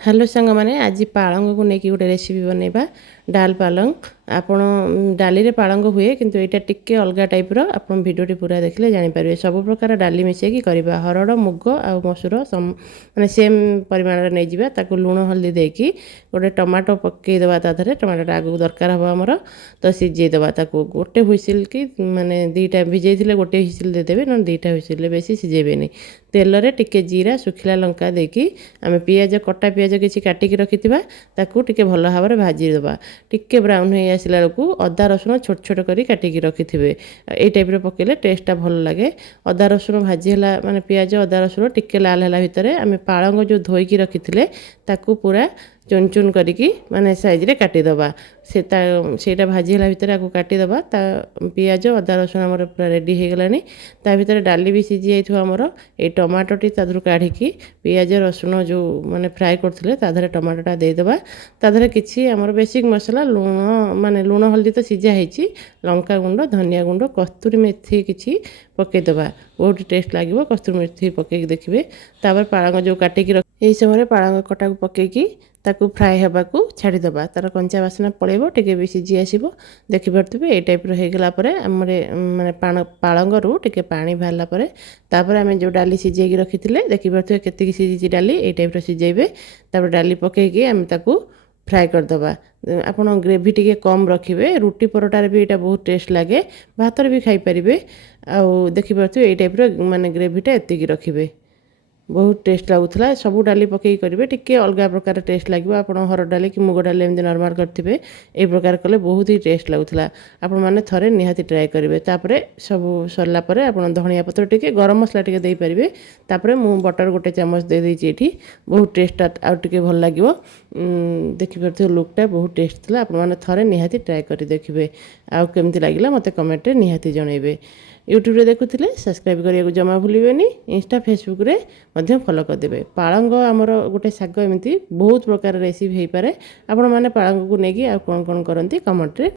hello सांग मैंने आज पालंग को लेकिन गोटे रेसिपी बनैबा डाल पालंग आपण डाली रे पालंग हुए किंतु एटा टिके अलग टाइप रो आपण भिडियोटी पूरा देखले जानि पारिबे सब प्रकार डाली मिसे की करबा हरड़ मुग आ मसूर माने सेम परिमाण रे नै जिबा ताको लूण हल्दी देकी गोटे टमाटो पक्के देबा ता धरे टमाटोटा आगु दरकार हबो हमर तो सिझे देबा ताको गोटे हुइसिल की माने दीटा भिजै थिले गोटे हुइसिल दे देबे न दीटा हुइसिल बेसी सिझेबेनी तेल रे टिके जीरा सुखिला लंका देकी आमे पियाज कटा पियाज किसी काटिकी रखिथिबा ताकू टिके भल भाବରେ भाजी देबा टिके ब्राउन हो आसिला बेलकू अदा रसुण छोट छोट करी काटिकी रखिथिबे ए टाइप रे पकेले टेस्टटा भल लागे अदा रसुण भाजी हला माने पियाज अदा रसुण टिके लाल हला भितरे आमे पालंग जो धोईकी रखिथिले ताकू पूरा चुन चुन करिकी माने साइज रे काटी दबा सेटा भाजी हला भितर आको काटी दबा ता पियाज अदा रसुण हमर पूरा रेडी हे गलानी ता भितर डाली भी सिझी जाइथो हमर ए टमाटोटी तादरु काढिकी पियाज रसुण जो माने फ्राई करथिले ता धरे टमाटोटा दे दबा ता धरे किछि हमर बेसिक मसला लूण माने लूण हल्दी तो सिझा हेछि लंका गुंड धनिया गुंड कस्तूरी मेथी किछि पके दबा बहुत टेस्ट लागिवो कस्तूरी मेथी पके देखिबे तापर पालंग जो काटिकी रख एई समय पालंग कटा को पकेकी ताकू फ्राए हेबाकू छाड़ी दबा तार कंचा बासना पड़ेबो टिके भी सिझी आसीबो देखि परथिबे ए टाइप रो हेगला परे हमरे माने पालंग रु टिके पानी बाहरला परे तापर आमे जो डाली सिझेकी रखिथिले देखि परथिबे केतिकी सिझी डाली ए टाइप रो सिझेबे तापर डाली पकेकी आमे ताकू फ्राए कर दबा आपण ग्रेवी टिके कम रखिबे रुटी परोटा रे भी एटा बहुत टेस्ट लागे भात रे भी खाई परिबे आ देखि परथिबे ए टाइप रो माने ग्रेवीटा एतिकी रखिबे बहुत टेस्ट लगुला सबू डाली पकई करेंगे टिके अलग प्रकार टेस्ट लगे आप हर डाली कि मुग डाली एमती नॉर्मल करते ये प्रकार कले बहुत ही टेस्ट लगुला आपण मैंने थरे निहाती ट्राए करेंगे तापर सब सरला पर आप धनिया पत्र टिके गरम मसला टिके दे पारे तापर मु बटर गोटे चामच दे देछि एठी बहुत टेस्ट आउ टिके भल लागिवो देखि परथि लुकटा बहुत टेस्ट थला आपण मैंने थरे निहाती ट्राए करि देखिबे आउ केमती लागिला मते कमेंट रे निहाती जणैबे यूट्यूब रे देखुथिले सब्सक्राइब करिया जमा भूलिबेनी इंस्टा फेसबुक रे मध्य फॉलो करदेबे पालंग आमर गोटे शाग एमती बहुत प्रकार रेसिपी हो पारे आपण माने पालंग को नेकी आ कोन कोन करंती कमेंट रे